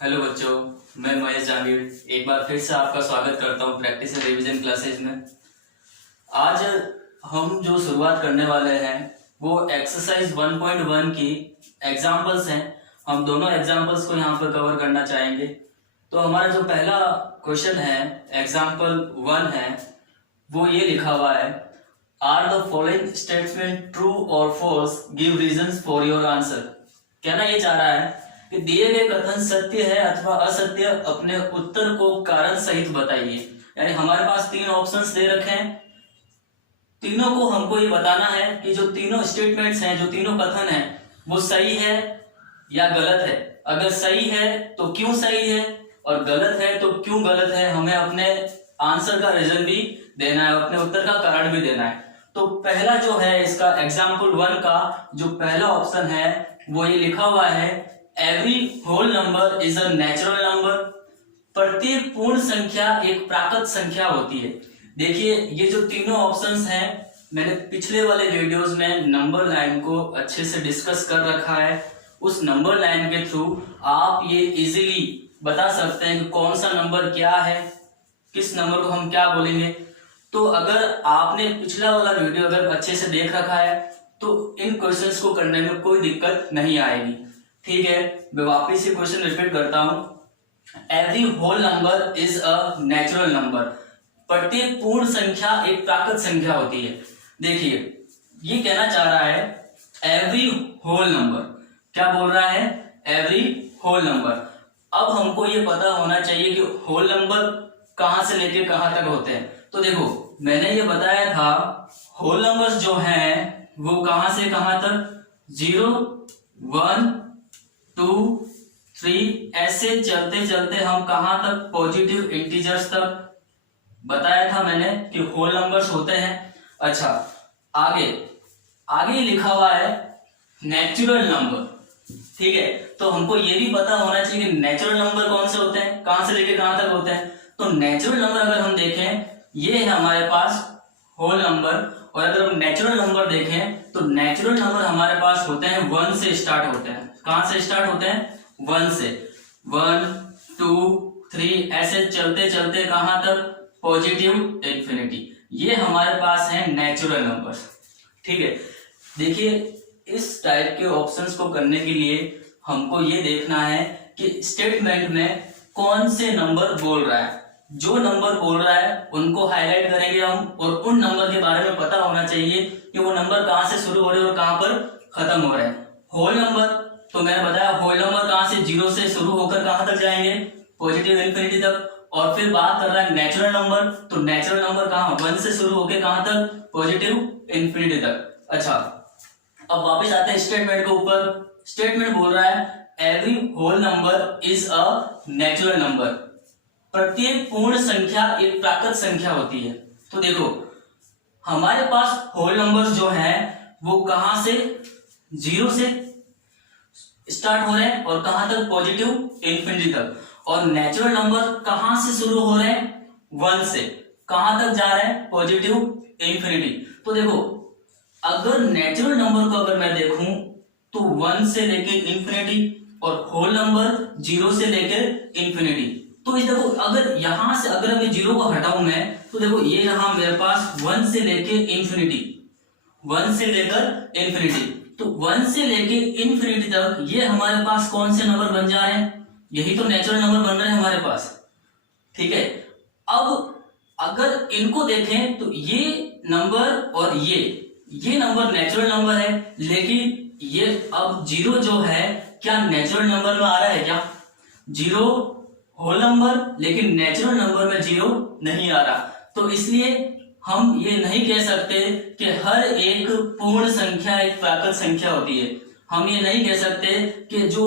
Hello बच्चों, मैं महेश जांगीर एक बार फिर से आपका स्वागत करता हूं प्रैक्टिस एंड रिवीजन क्लासेज में। आज हम जो शुरुआत करने वाले हैं वो एक्सरसाइज 1.1 की एग्जाम्पल्स हैं। हम दोनों एग्जाम्पल्स को यहाँ पर कवर करना चाहेंगे। तो हमारा जो पहला क्वेश्चन है, एग्जाम्पल 1 है, वो ये लिखा हुआ है, are the following statement true और false, give reasons for your answer. कहना ये चाह रहा है कि दिए गए कथन सत्य है अथवा असत्य, अपने उत्तर को कारण सहित बताइए। यानी हमारे पास तीन ऑप्शंस दे रखे हैं, तीनों को हमको ये बताना है कि जो तीनों स्टेटमेंट्स हैं, जो तीनों कथन हैं, वो सही है या गलत है। अगर सही है तो क्यों सही है, और गलत है तो क्यों गलत है। हमें अपने आंसर का रीजन भी देना है, अपने उत्तर का कारण भी देना है। तो पहला जो है इसका एग्जाम्पल 1 का जो पहला ऑप्शन है वो ये लिखा हुआ है, every whole number is a natural number. प्रत्येक पूर्ण संख्या एक प्राकृत संख्या होती है। देखिए ये जो तीनों ऑप्शंस हैं, मैंने पिछले वाले वीडियोस में नंबर लाइन को अच्छे से डिस्कस कर रखा है। उस नंबर लाइन के थ्रू आप ये इजीली बता सकते हैं कि कौन सा नंबर क्या है, किस नंबर को हम क्या बोलेंगे। तो अगर आपने पिछला वाला वीडियो अगर अच्छे से देख रखा है तो इन क्वेश्चंस को करने में कोई दिक्कत नहीं आएगी। ठीक है, मैं वापिस ये क्वेश्चन रिपीट करता हूं। Every whole number is a natural number. प्रत्येक पूर्ण संख्या एक प्राकृत संख्या होती है। देखिए ये कहना चाह रहा है एवरी होल नंबर, क्या बोल रहा है, एवरी होल नंबर। अब हमको ये पता होना चाहिए कि होल नंबर कहां से लेके कहां तक होते हैं। तो देखो मैंने ये बताया था, होल नंबर्स जो हैं वो कहां से कहां तक, 0, 1, 2, 3 ऐसे चलते चलते हम कहां तक, पॉजिटिव इंटीजर्स तक बताया था मैंने कि होल नंबर्स होते हैं। अच्छा आगे आगे लिखा हुआ है नेचुरल नंबर। ठीक है, तो हमको ये भी पता होना चाहिए कि नेचुरल नंबर कौन से होते हैं, कहां से लेके कहां तक होते हैं। तो नेचुरल नंबर अगर हम देखें, ये है हमारे पास होल नंबर, और अगर हम नेचुरल नंबर देखें तो नेचुरल नंबर हमारे पास होते हैं 1 से स्टार्ट होते हैं। कहां से स्टार्ट होते हैं, 1 से। 1, 2, 3 ऐसे चलते चलते कहां तक, पॉजिटिव इंफिनिटी। ये हमारे पास है नेचुरल नंबर्स। ठीक है, देखिए इस टाइप के ऑप्शंस को करने के लिए हमको ये देखना है कि स्टेटमेंट में कौन से नंबर बोल रहा है। जो नंबर बोल रहा है उनको हाईलाइट करेंगे हम, और उन नंबर के बारे में पता होना चाहिए कि वो नंबर कहां से शुरू हो रहे हैं और कहां पर खत्म हो रहे हैं। होल नंबर तो मैंने बताया, होल नंबर कहां से, 0 से शुरू होकर कहां तक जाएंगे, पॉजिटिव इंफिनिटी तक। और फिर बात कर रहा है नेचुरल नंबर, तो नेचुरल नंबर कहां, 1 से शुरू होकर कहां तक, पॉजिटिव इंफिनिटी तक। अच्छा अब वापस आते हैं स्टेटमेंट के ऊपर। स्टेटमेंट बोल रहा है every whole number is a natural number. प्रत्येक पूर्ण संख्या एक प्राकृत संख्या होती है। तो देखो हमारे पास होल नंबर्स जो हैं वो कहां से, 0 से स्टार्ट हो रहे हैं और कहां तक, पॉजिटिव इंफिनिटी तक। और नेचुरल नंबर कहां से शुरू हो रहे हैं, 1 से कहां तक जा रहे हैं, पॉजिटिव इंफिनिटी। तो देखो अगर नेचुरल नंबर को अगर मैं देखूं तो 1 से लेके इंफिनिटी, और होल नंबर 0 से लेकर इंफिनिटी। तो इस देखो अगर यहां से अगर मैं 0 को हटाऊं मैं, तो देखो ये रहा मेरे पास 1 से लेके इंफिनिटी, 1 से लेकर इंफिनिटी। तो 1 से लेके इंफिनिटी तक ये हमारे पास कौन से नंबर बन जा रहे हैं, यही तो नेचुरल नंबर बन रहे हैं हमारे पास। ठीक है, अब अगर इनको देखें तो ये नंबर और ये नंबर नेचुरल नंबर है, लेकिन ये अब 0 जो है क्या नेचुरल नंबर में आ रहा है क्या, 0 होल नंबर, लेकिन नेचुरल नंबर में 0 नहीं आ रहा। तो इसलिए हम ये नहीं कह सकते कि हर एक पूर्ण संख्या एक प्राकृत संख्या होती है। हम ये नहीं कह सकते कि जो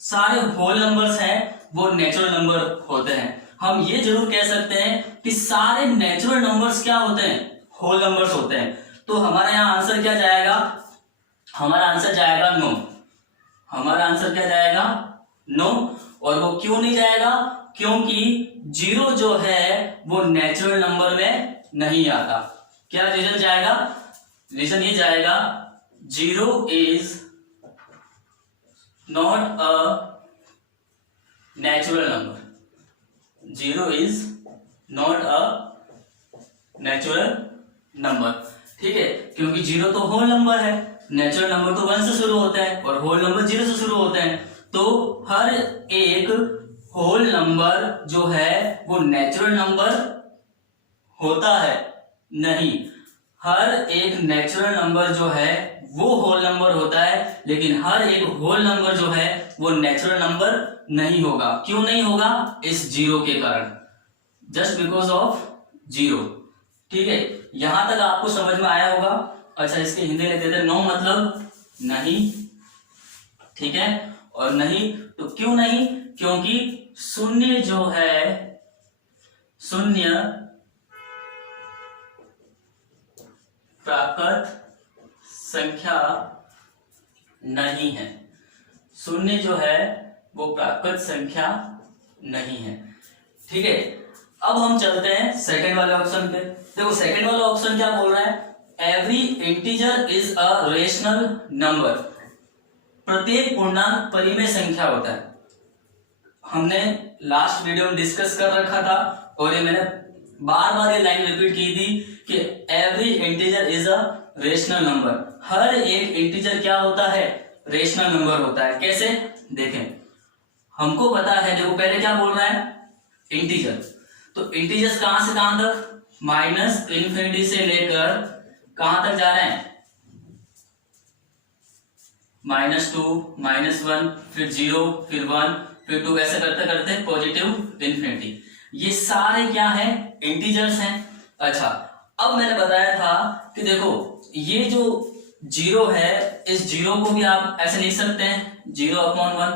सारे होल नंबर्स हैं वो नेचुरल नंबर होते हैं। हम ये जरूर कह सकते हैं कि सारे नेचुरल नंबर्स क्या होते हैं, होल नंबर्स होते हैं। तो हमारा यहाँ आंसर क्या जाएगा, हमारा आंसर जाएगा नो। हमारा आंसर क्या जाएगा, नो। और वो क्यों नहीं जाएगा, क्योंकि 0 जो है वो नेचुरल नंबर में नहीं आता। क्या रीजन जाएगा, रीजन ये जाएगा 0 is not a natural number. 0 is not a natural number, ठीक है, क्योंकि 0 तो होल नंबर है, नेचुरल नंबर तो 1 से शुरू होता है और होल नंबर 0 से शुरू होते हैं। तो हर एक होल नंबर जो है वो नेचुरल नंबर होता है नहीं, हर एक नेचुरल नंबर जो है वो होल नंबर होता है, लेकिन हर एक होल नंबर जो है वो नेचुरल नंबर नहीं होगा। क्यों नहीं होगा? इस 0 के कारण, जस्ट बिकॉज ऑफ 0, ठीक है। यहां तक आपको समझ में आया होगा। अच्छा, इसके हिंदी लिख देते हैं, नो मतलब नहीं, ठीक है। और नहीं तो क्यों नहीं? क्योंकि शून्य जो है, शून्य प्राकृत संख्या नहीं है, शून्य जो है वो प्राकृत संख्या नहीं है, ठीक है। अब हम चलते हैं सेकंड वाले ऑप्शन पे। देखो सेकंड वाला ऑप्शन क्या बोल रहा है, every integer is a rational number, प्रत्येक पूर्णांक परिमेय संख्या होता है। हमने लास्ट वीडियो में डिस्कस कर रखा था और ये मैंने बार बार ये लाइन रिपीट की थी कि every integer is a rational number, हर एक इंटीजर क्या होता है? रेशनल नंबर होता है। कैसे? देखें, हमको पता है, देखो पहले क्या बोल रहा है, इंटीजर, तो इंटीजर्स कहां से कहां तक? माइनस इन्फिनिटी से लेकर कहां तक जा रहे हैं? -2, -1, फिर 0, फिर 1, फिर 2, ऐसे करते करते पॉजिटिव इन्फिनिटी। ये सारे क्या है? इंटीजर्स हैं। अच्छा, अब मैंने बताया था कि देखो ये जो 0 है, इस 0 को भी आप ऐसे लिख सकते हैं 0/1,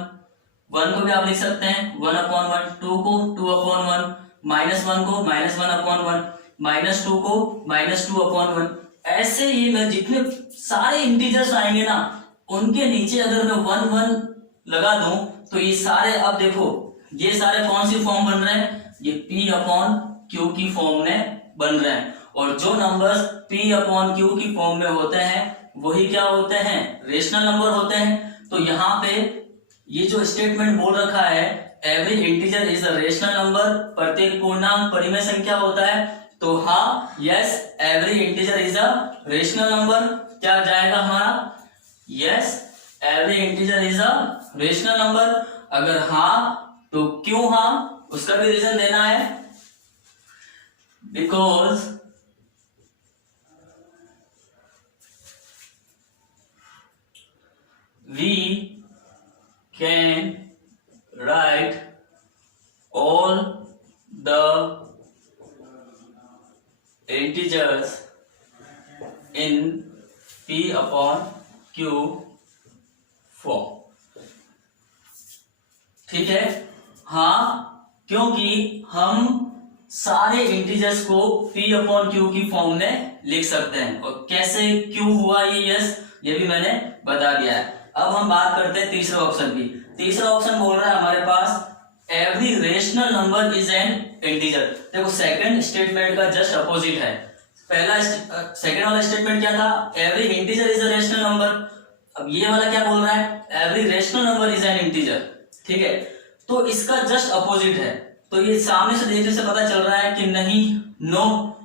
1 को भी आप लिख सकते हैं 1/1, 2 को 2/1, -1 को -1/1, -2 को -2/1। ऐसे ही मैं जितने सारे इंटीजर्स आएंगे ना, उनके नीचे अगर मैं 1 1 लगा दूं तो ये सारे, अब देखो ये सारे कौन सी फॉर्म बन रहे हैं? ये P/Q की फॉर्म में बन रहे हैं। और जो नंबर्स P/Q की फॉर्म में होते हैं वही क्या होते हैं? रेशनल नंबर होते हैं। तो यहाँ पे ये जो स्टेटमेंट बोल रखा है, every integer is a rational number, प्रत्येक पूर्णांक परिमेय संख्या होता है, तो हाँ, yes, every integer is a rational number. क्या जाएगा हमारा? Yes, every integer is a rational number. अगर हाँ तो क्यों हाँ, उसका भी रीजन देना है। Because we can write all the integers in P/Q form, ठीक है। हाँ, क्योंकि हम सारे इंटीजर्स को P/Q की फॉर्म में लिख सकते हैं। और कैसे, क्यों हुआ ये? यस, ये भी मैंने बता दिया है। अब हम बात करते हैं तीसरे ऑप्शन की। तीसरा ऑप्शन बोल रहा है हमारे पास every rational number is an integer. देखो सेकंड स्टेटमेंट का जस्ट अपोजिट है। पहला सेकंड वाला स्टेटमेंट क्या था? Every integer is a rational number. अब ये वाला क्या बोल रहा है? Every rational number is an integer, ठीक है। तो इसका जस्ट अपोजिट है। तो ये सामने से देखने से पता चल रहा है कि नहीं, नो,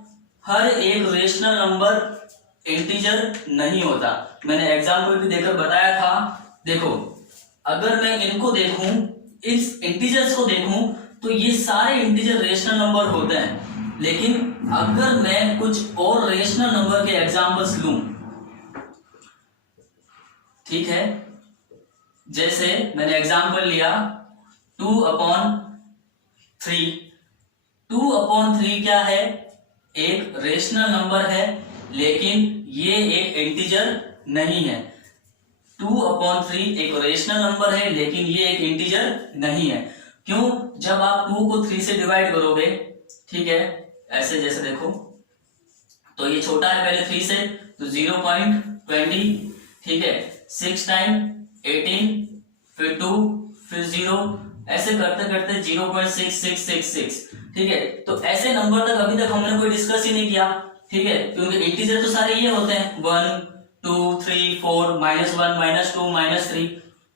हर एक रेशनल नंबर इंटीजर नहीं होता। मैंने एग्जाम्पल भी देकर बताया था। देखो अगर मैं इनको देखूं, इस इंटीजर्स को देखूं, तो ये सारे इंटीजर रेशनल नंबर होते हैं। लेकिन अगर मैं कुछ और रेशनल नंबर के एग्जाम्पल्स लूं, ठीक है, जैसे मैंने एग्जाम्पल लिया 2/3। 2/3 क्या है? एक रेशनल नंबर है, लेकिन ये एक इंटीजर नहीं है। 2/3 एक रेशनल नंबर है, लेकिन ये एक इंटीजर नहीं है। क्यों? जब आप 2 को 3 से डिवाइड करोगे, ठीक है, ऐसे जैसे देखो, तो ये छोटा है पहले 3 से, तो 0.20, ठीक है, 6 टाइम 18, फिर 2, फिर 0, ऐसे करते करते 0.6666, ठीक है। तो ऐसे नंबर तक अभी तक हमने कोई डिस्कस ही नहीं किया, ठीक है, क्योंकि इंटीजर तो सारे ये होते हैं 1 2 3 4 -1 -2 -3।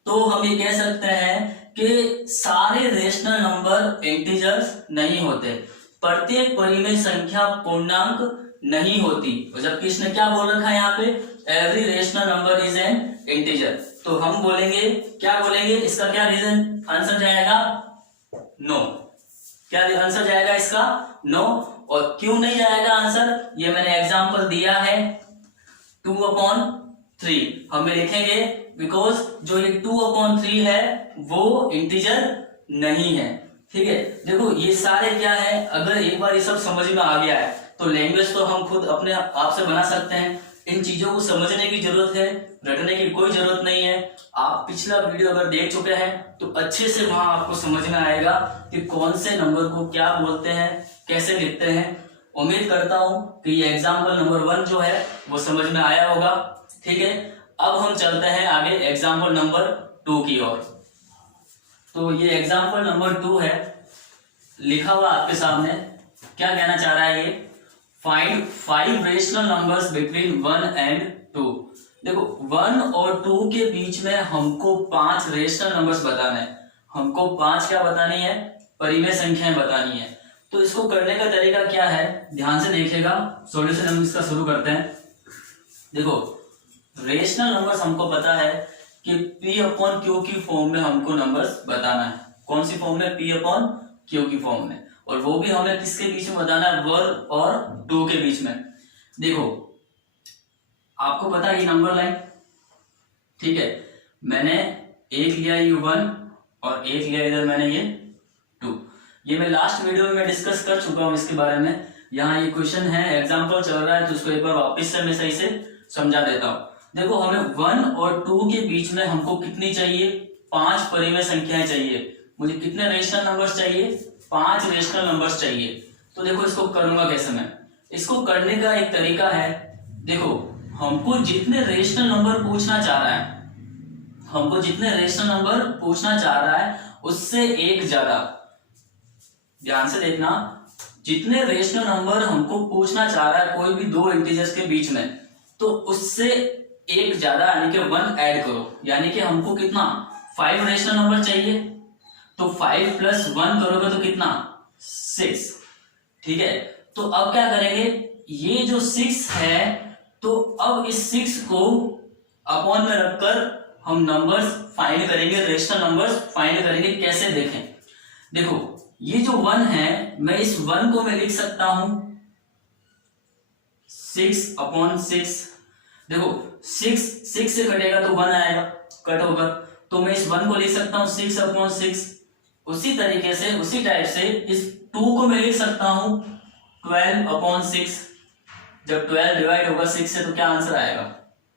तो हम ये कह सकते हैं कि सारे रेशनल नंबर इंटीजर्स नहीं होते, प्रत्येक परिमेय संख्या पूर्णांक नहीं होती, और जबकि इसने क्या बोल रखा है यहाँ पे, every rational number is an integer. तो हम बोलेंगे, क्या बोलेंगे, इसका क्या रीजन आंसर जाएगा, नो। क्या आंसर जाएगा इसका, नो। और क्यों नहीं जाएगा आंसर, ये मैंने एग्जांपल दिया है 2/3 हमें लिखेंगे, बिकॉज जो ये 2/3 है वो इंटीजर नहीं है। ठीक है, देखो ये सारे क्या है, अगर एक बार ये सब समझ में आ गया है तो लैंग्वेज तो हम खुद अपने आप से बना सकते हैं। इन चीजों को समझने की जरूरत है, रटने की कोई जरूरत नहीं है। आप पिछला वीडियो अगर देख चुके हैं तो अच्छे से वहां आपको समझ में आएगा कि कौन से नंबर को क्या बोलते हैं, कैसे लिखते हैं। उम्मीद करता हूं कि ये एग्जाम्पल नंबर 1 जो है वो समझ में आया होगा। ठीक है, अब हम चलते हैं आगे एग्जाम्पल नंबर 2 की ओर। तो ये एग्जाम्पल नंबर 2 है, लिखा हुआ आपके सामने। क्या कहना चाह रहा है ये, find 5 rational numbers between 1 and 2। देखो 1 और 2 के बीच में हमको 5 रेशनल नंबर्स बताना है। हमको 5 क्या बतानी है, परिमेय संख्याएं बतानी है। तो इसको करने का तरीका क्या है, ध्यान से देखिएगा। सॉल्यूशन हम इसका शुरू करते हैं। देखो रेशनल नंबर्स हमको पता है कि P/Q की फॉर्म में हमको नंबर्स बताना है। कौन सी फॉर्म में, P/Q की फॉर्म में, और वो भी हमें किसके बीच में बताना है, 1 और 2 के बीच में। देखो आपको पता है ये नंबर लाइन, ठीक है, मैंने एक लिया ये 1 और एक लिया इधर मैंने ये 2। ये मैं लास्ट वीडियो में डिस्कस कर चुका हूं इसके बारे में। यहाँ ये क्वेश्चन है, एग्जाम्पल चल रहा है, तो इसको एक बार वापस से मैं सही से समझा देता हूं। देखो हमें 1 और 2 के बीच में हमको कितनी चाहिए, 5 परिमेय संख्याएं चाहिए। मुझे कितने रेशनल नंबर्स चाहिए, 5 रेशनल नंबर्स चाहिए। तो देखो इसको करूंगा कैसे मैं, इसको करने का एक तरीका है। देखो हमको जितने रेशनल नंबर पूछना चाह रहा है, हमको जितने रेशनल नंबर पूछना चाह रहा है उससे एक ज्यादा, ध्यान से देखना, जितने रेशनल नंबर हमको पूछना चाह रहा है कोई भी 2 इंटीजर्स के बीच में, तो उससे एक ज्यादा यानी कि 1 ऐड करो। यानी कि हमको कितना, 5 रेशनल नंबर चाहिए, तो 5 + 1 करोगे तो कितना, 6। ठीक है, तो अब क्या करेंगे, ये जो 6 है, तो अब इस 6 को अपॉन में रखकर हम नंबर्स फाइंड करेंगे, रेशनल नंबर्स फाइंड करेंगे। कैसे देखें, देखो ये जो 1 है, मैं इस 1 को मैं लिख सकता हूं 6/6। देखो 6 से कटेगा तो 1 आएगा, कट होगा, तो मैं इस 1 को लिख सकता हूं 6/6। उसी तरीके से, उसी टाइप से इस 2 को मैं लिख सकता हूं 12/6। जब 12 डिवाइड होगा 6 से तो क्या आंसर आएगा,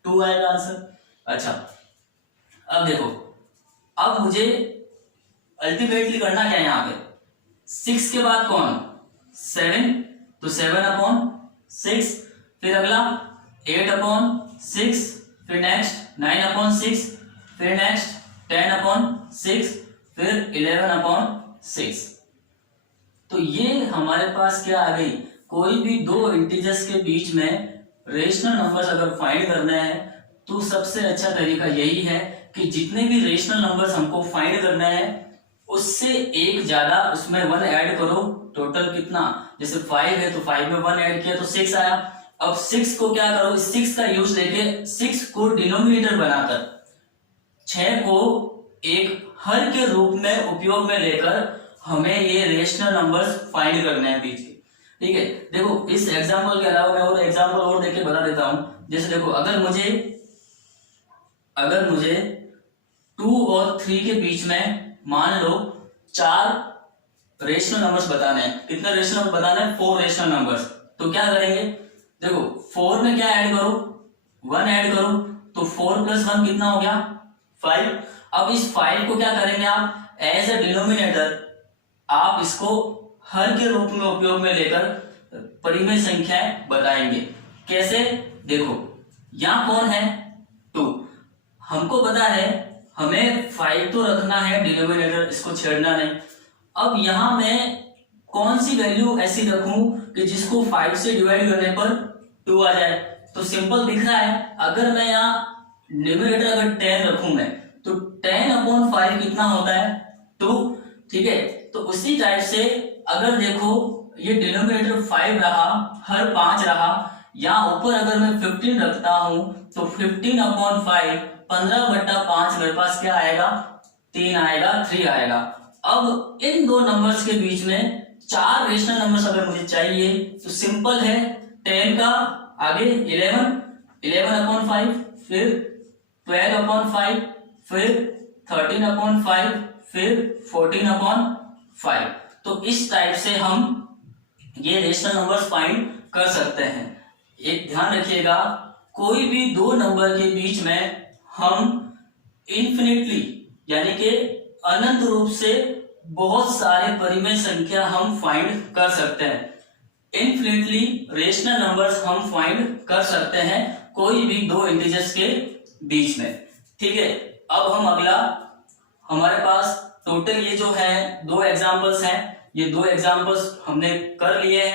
2 आएगा आंसर। अच्छा अब देखो, अब मुझे अल्टीमेटली करना क्या है, यहाँ पे 6 के बाद कौन, 7, तो 7/6। फिर अगला 8/6, फिर नेक्स्ट 9/6, फिर नेक्स्ट 10/6, फिर 11/6। तो ये हमारे पास क्या आ गई, कोई भी 2 इंटीजर्स के बीच में रेशनल नंबर्स अगर फाइंड करना है तो सबसे अच्छा तरीका यही है कि जितने भी रेशनल नंबर्स हमको फाइंड करना है उससे एक ज्यादा उसमें 1 ऐड करो। टोटल कितना, जैसे 5 है तो 5 में 1 ऐड किया तो 6 आया। अब 6 को क्या करो, इस 6 का यूज लेके 6 को डिनोमिनेटर बनाकर 6 को एक हर के रूप में उपयोग में लेकर हमें ये रेशनल नंबर्स फाइंड करने हैं बीच के। ठीक है, देखो इस एग्जांपल के अलावा मैं और एग्जांपल और देके बता देता हूं। जैसे देखो अगर मुझे 2 और 3 के बीच में मान लो 4 रेशनल नंबर्स बताने हैं। कितने रेशनल नंबर बताने हैं, 4 रेशनल नंबर्स। तो क्या करेंगे, देखो 4 में क्या ऐड करो, 1 ऐड करो, तो 4 + 1 कितना हो गया, 5। अब इस 5 को क्या करेंगे आप, एज ए डिनोमिनेटर आप इसको हर के रूप में उपयोग में लेकर परिमेय संख्याएं बताएंगे। कैसे, देखो यहां कौन है, 2। हमको पता है हमें 5 तो रखना है डिनोमिनेटर, इसको छेड़ना नहीं। अब यहां मैं कौन सी वैल्यू ऐसी रखूं कि जिसको 5 से डिवाइड करने पर 2 आ जाए। तो सिंपल दिख रहा है, अगर मैं यहाँ डिनोमिनेटर अगर 10 रखूं मैं, तो 10/5 कितना होता है, 2, ठीक है। तो उसी टाइप से अगर देखो ये डिनोमिनेटर 5 रहा, हर 5 रहा, यहाँ ऊपर अगर मैं 15 रखता हूं तो 15/5 15/5 मेरे पास क्या आएगा, 3 आएगा, 3 आएगा। अब इन दो नंबर्स के बीच में 4 रेशनल नंबर्स अगर मुझे चाहिए तो सिंपल है, 10 का आगे 11/5, फिर 12/5, फिर 13/5, फिर 14/5। तो इस टाइप से हम ये रेशनल नंबर्स फाइंड कर सकते हैं। एक ध्यान रखिएगा, कोई भी दो नंबर के बीच में हम इन्फिनिटली यानी कि अनंत रूप से बहुत सारे परिमेय संख्या हम फाइंड कर सकते हैं। इन्फिनिटली रेशनल नंबर्स हम फाइंड कर सकते हैं कोई भी दो इंटीजर्स के बीच में, ठीक है। अब हम अगला, हमारे पास टोटल ये जो है 2 एग्जांपल्स हैं, ये 2 एग्जांपल्स हमने कर लिए हैं।